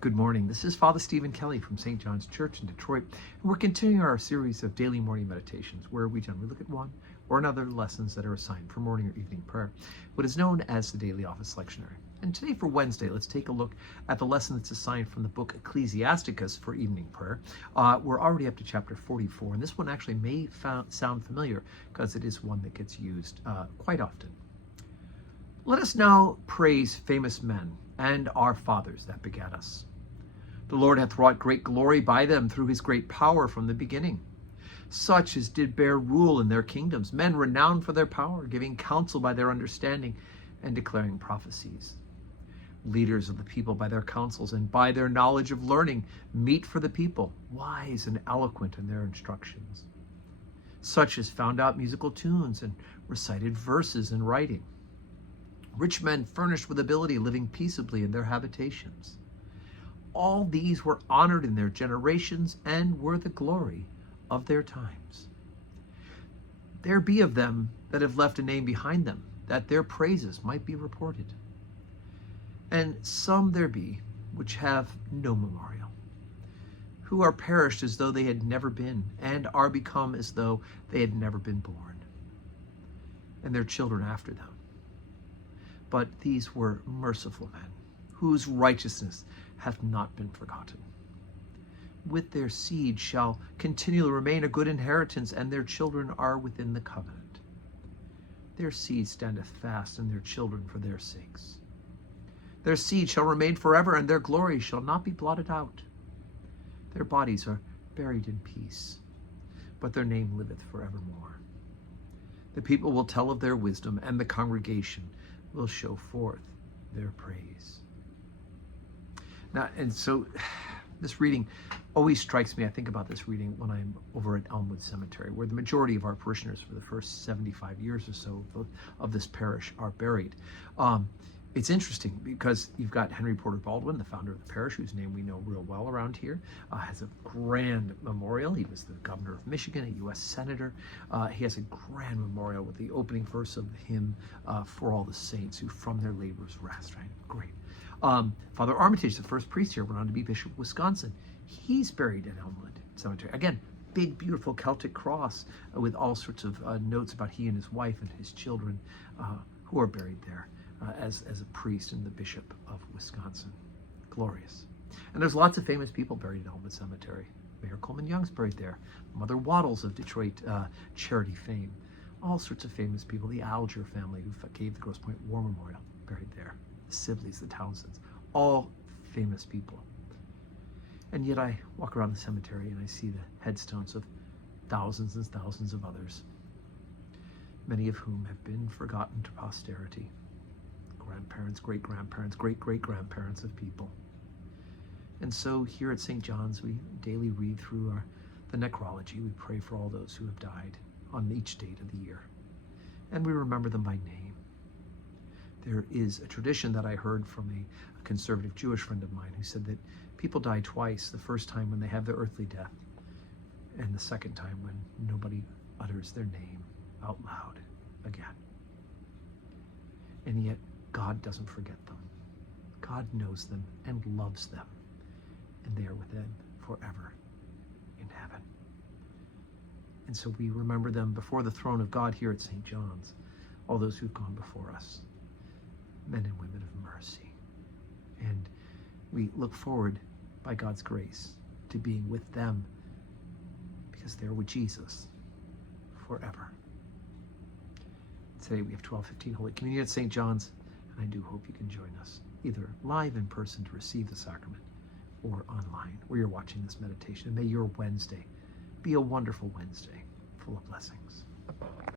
Good morning. This is Father Stephen Kelly from St. John's Church in Detroit, and we're continuing our series of daily morning meditations where we generally look at one or another lessons that are assigned for morning or evening prayer, what is known as the Daily Office Lectionary. And today for Wednesday, let's take a look at the lesson that's assigned from the book Ecclesiasticus for evening prayer. We're already up to chapter 44, and this one actually may sound familiar because it is one that gets used quite often. Let us now praise famous men and our fathers that begat us. The Lord hath wrought great glory by them through his great power from the beginning. Such as did bear rule in their kingdoms, men renowned for their power, giving counsel by their understanding, and declaring prophecies. Leaders of the people by their counsels, and by their knowledge of learning, meet for the people, wise and eloquent in their instructions. Such as found out musical tunes, and recited verses in writing. Rich men furnished with ability, living peaceably in their habitations. All these were honored in their generations, and were the glory of their times. There be of them that have left a name behind them, that their praises might be reported. And some there be which have no memorial, who are perished as though they had never been, and are become as though they had never been born, and their children after them. But these were merciful men, whose righteousness hath not been forgotten. With their seed shall continually remain a good inheritance, and their children are within the covenant. Their seed standeth fast, and their children for their sakes. Their seed shall remain forever, and their glory shall not be blotted out. Their bodies are buried in peace, but their name liveth forevermore. The people will tell of their wisdom, and the congregation will show forth their praise. Now, and so this reading always strikes me. I think about this reading when I'm over at Elmwood Cemetery, where the majority of our parishioners for the first 75 years or so of this parish are buried. It's interesting because you've got Henry Porter Baldwin, the founder of the parish, whose name we know real well around here, has a grand memorial. He was the governor of Michigan, a U.S. senator. He has a grand memorial with the opening verse of the hymn, For All the Saints Who From Their Labors Rest, right? Great. Father Armitage, the first priest here, went on to be Bishop of Wisconsin. He's buried at Elmwood Cemetery. Again, big, beautiful Celtic cross with all sorts of notes about he and his wife and his children who are buried there as a priest and the Bishop of Wisconsin. Glorious. And there's lots of famous people buried at Elmwood Cemetery. Mayor Coleman Young's buried there. Mother Waddles of Detroit charity fame. All sorts of famous people. The Alger family who gave the Grosse Pointe War Memorial, buried there. The Sibleys, the Townsends, all famous people. And yet I walk around the cemetery and I see the headstones of thousands and thousands of others, many of whom have been forgotten to posterity. Grandparents, great-grandparents, great-great-grandparents of people. And so here at St. John's, we daily read through the necrology. We pray for all those who have died on each date of the year. And we remember them by name. There is a tradition that I heard from a conservative Jewish friend of mine who said that people die twice, the first time when they have their earthly death, and the second time when nobody utters their name out loud again. And yet, God doesn't forget them. God knows them and loves them, and they are within forever in heaven. And so we remember them before the throne of God here at St. John's, all those who've gone before us, men and women of mercy. And we look forward, by God's grace, to being with them because they're with Jesus forever. Today we have 12:15 Holy Communion at St. John's, and I do hope you can join us, either live in person to receive the sacrament or online where you're watching this meditation. And may your Wednesday be a wonderful Wednesday full of blessings.